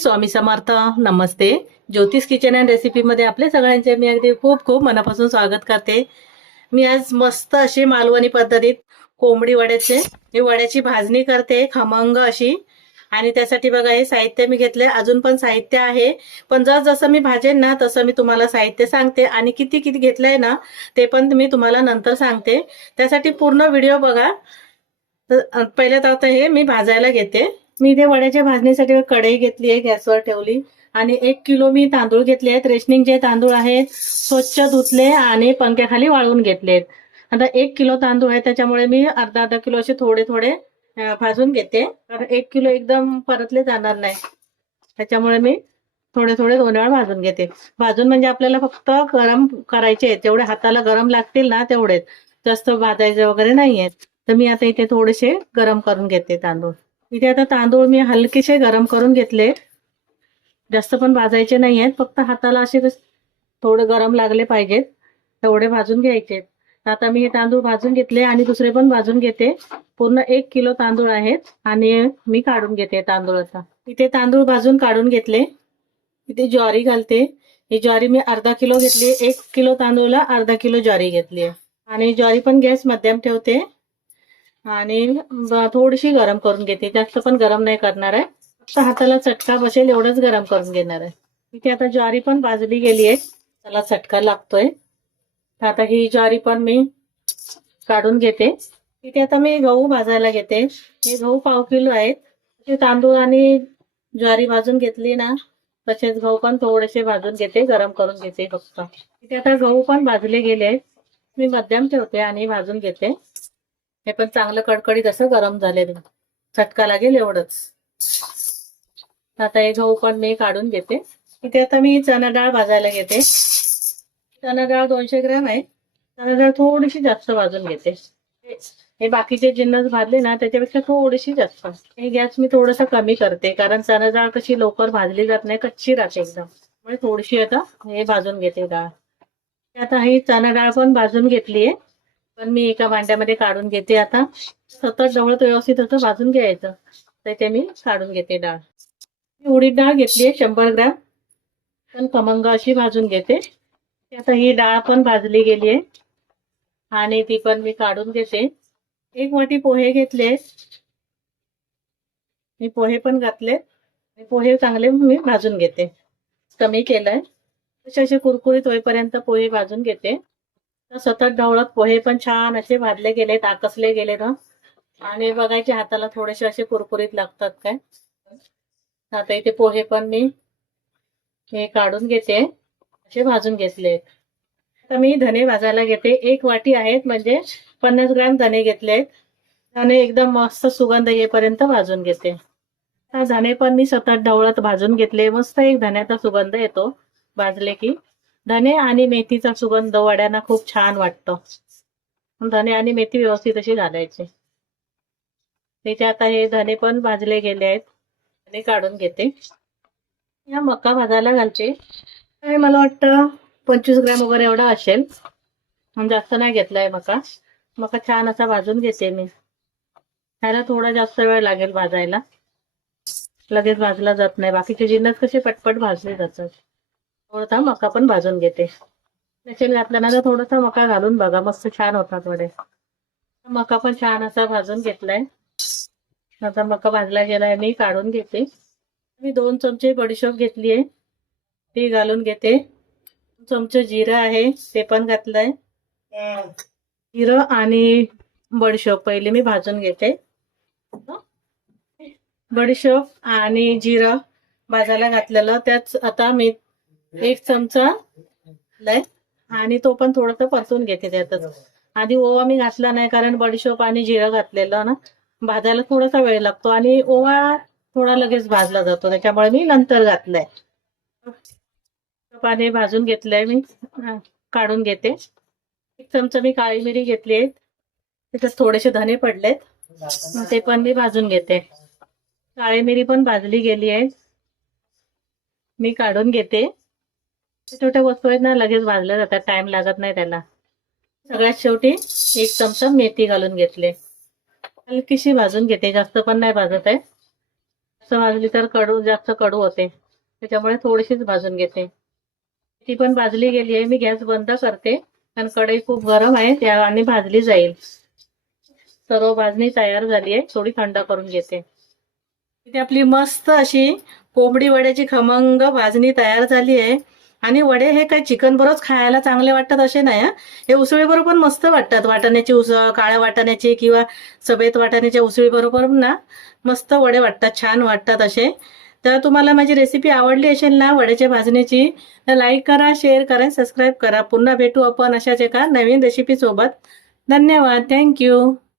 स्वामी समर्थ. नमस्ते. ज्योतिष kitchen and recipe मध्ये आपले सगळ्यांचे मी अगदी खूप खूप मनापासून स्वागत करते. मी आज मस्त अशी मालवणी पद्धतीत कोंबडी वड्याची भाजणी करते, खमंग अशी. आणि त्यासाठी बघा हे साहित्य मी घेतले. अजून पण साहित्य आहे, पण जसं मी भाजेन ना तसं मी तुम्हाला साहित्य सांगते आणि किती किती घेतलंय ना ते पण मी तुम्हाला नंतर सांगते. त्यासाठी पूर्ण व्हिडिओ बघा. पहिले तर आता हे मी भाजायला घेते. मी इथे वड्याच्या भाजणीसाठी कढई घेतली आहे, गॅसवर ठेवली आणि 1 किलो मी तांदूळ घेतले आहेत. रेशनिंगचे तांदूळ आहेत, स्वच्छ धुतले आणि पंख्याखाली वाळवून घेतलेत. आता 1 किलो तांदूळ आहे, त्याच्यामुळे मी अर्धा अर्धा किलो असे थोडे थोडे भाजून घेते. कारण 1 किलो एकदम परतले जाणार नाही, त्याच्यामुळे मी थोडे थोडे 2 वेळा भाजून घेते. भाजून म्हणजे आपल्याला फक्त गरम करायचे, जेवढे हाताला गरम लागतील ना तेवढेच, जास्त भाजायचे वगैरे नाहीयेत. तर मी आता इथे थोडेसे गरम करून घेते तांदूळ. इथे आता तांदूळ मी हलकेसे गरम करून घेतले, जास्त पण भाजायचे नाहीयेत, फक्त हाताला असे थोडे गरम लागले पाहिजेत तेवढे भाजून घ्यायचे. आता मी हे तांदूळ भाजून घेतले आणि दुसरे पण भाजून घेते. पूर्ण 1 किलो तांदूळ आहेत आणि मी काढून घेते तांदूळ. आता इथे तांदूळ भाजून काढून घेतले. इथे ज्वारी घालते. ही ज्वारी मी अर्धा किलो घेतली. 1 किलो तांदूळला अर्धा किलो ज्वारी घेतली आहे. आणि ज्वारी पण गॅस मध्यम ठेवते आणि थोडीशी गरम करून घेते, जास्त पण गरम नाही करणार आहे, फक्त हाताला चटका बसेल एवढंच गरम करून घेणार आहे. इथे आता ज्वारी पण भाजली गेली आहे, त्याला चटका लागतोय. आता ही ज्वारी पण मी काढून घेते. इथे आता मी गहू भाजायला घेते. हे गहू पाव किलो आहेत. ते तांदूळ आणि ज्वारी भाजून घेतली ना तसेच गहू पण थोडेसे भाजून घेते, गरम करून घेते फक्त. इथे आता गहू पण भाजले गेले आहेत, मी मध्यम ठेवते आणि भाजून घेते. हे पण चांगलं कडकडीत असं गरम झालेलं, चटका लागेल एवढंच. आता हे गहू पण मी काढून घेते. इथे आता मी चणा डाळ भाजायला घेते. चणा डाळ 200 ग्रॅम आहे. चणा डाळ थोडीशी जास्त भाजून घेते. हे बाकीचे जिन्नस भाजले ना त्याच्यापेक्षा थोडीशी जास्त. हे गॅस मी थोडंसं कमी करते, कारण चणा डाळ कशी लवकर भाजली जात नाही, कच्ची राहते एकदम. म्हणजे थोडीशी आता हे भाजून घेते डाळ. आता ही चणा डाळ पण भाजून घेतली आहे, पण मी एका भांड्यामध्ये काढून घेते. आता सतत ढवळत व्यवस्थित असं भाजून घ्यायचं, तर ते मी काढून घेते डाळ. उडीद डाळ घेतली आहे 100 ग्रॅम, पण खमंग अशी भाजून घेते. आता ही डाळ पण भाजली गेली आहे आणि ती पण मी काढून घेते. 1 वाटी पोहे घेतले, मी पोहे पण घातले. पोहे चांगले मी भाजून घेते, कमी केलंय. असे कुरकुरीत होईपर्यंत पोहे भाजून घेते. सतत ढवळत पोहे पण छान असे भाजले गेलेत, आकसले गेले ना, आणि बघायचे हाताला थोडेसे असे कुरकुरीत लागतात काय. आता इथे पोहे पण मी हे काढून घेते, असे भाजून घेतले. आता मी धने भाजायला घेते. 1 वाटी आहेत म्हणजे 50 ग्रॅम धने घेतलेत. धने एकदम मस्त सुगंध येईपर्यंत भाजून घेते. धने पण मी सतत ढवळत भाजून घेतले. मस्त एक धन्याचा सुगंध येतो भाजले की. धने आणि मेथीचा सुगंध वड्यांना खूप छान वाटतो. धने आणि मेथी व्यवस्थित अशी घालायची. तिथे आता हे धने पण भाजले गेले आहेत, धने काढून घेते. या मका भाजायला घालते. मला वाटतं 25 ग्रॅम वगैरे एवढा असेल, जास्त नाही घेतलाय मका. मका छान असा भाजून घेते मी. त्याला थोडा जास्त वेळ लागेल भाजायला, लगेच भाजला जात नाही. बाकीचे जिन्नस कसे पटपट भाजले जातात. थोडासा मका पण भाजून घेते. त्याच्यात घातल्यानंतर थोडासा मका घालून बघा, मस्त छान होतात वडे. मका पण छान असा भाजून घेतलाय. आता मका भाजला गेलाय, मी काढून घेते. मी 2 चमचे बडीशोप घेतली आहे, ती घालून घेते. 2 चमचे जिरं आहे, ते पण घातलंय. जिरं आणि बडीशोप पहिले मी भाजून घेते. बडीशोप आणि जिरं भाजायला घातलेलं, त्यात आता मी 1 चमचा आणि तो पण थोडंसं परतून घेते. त्यातच आधी ओवा मी घातला नाही, कारण बडीशोप आणि जिरं घातलेलं ना भाजायला थोडासा वेळ लागतो आणि ओवा थोडा लगेच भाजला जातो, त्याच्यामुळे मी नंतर घातलाय. पाणी भाजून घेतलंय मी, काढून घेते. 1 चमचा मी काळी मिरी घेतली आहे, त्याच्यात थोडेसे धने पडलेत, ते पण मी भाजून घेते. काळी मिरी पण भाजली गेली आहे, मी काढून घेते. छोट्या वस्तू आहेत ना, लगेच भाजल्या जातात, टाइम लागत नाही त्याला. सगळ्यात शेवटी 1 चमचा मेथी घालून घेतले, हलकीशी भाजून घेते, जास्त पण नाही भाजत आहे. जास्त भाजली तर जास्त कडू होते, त्याच्यामुळे थोडीशीच भाजून घेते. ती पण भाजली गेली आहे. मी गॅस बंद करते कारण कढई खूप गरम आहे त्या आणि भाजली जाईल. सर्व भाजणी तयार झाली आहे. थोडी थंड करून घेते. इथे आपली मस्त अशी कोंबडी वड्याची खमंग भाजणी तयार झाली आहे. आणि वडे हे काय चिकन बरोबर खायला चांगले वाटतात असे नाही, हे उसळी बरोबर पण मस्त वाटतात. वाटाण्याची उसळ, काळ्या वाटाण्याची किंवा सफेद वाटाण्याच्या उसळी बरोबर ना मस्त वडे वाटतात, छान वाटतात असे. तर तुम्हाला माझी रेसिपी आवडली असेल ना वड्याच्या भाजणीची, तर लाईक करा, शेअर करा, सबस्क्राईब करा. पुन्हा भेटू आपण अशाच एका नवीन रेसिपी सोबत. धन्यवाद. थँक्यू.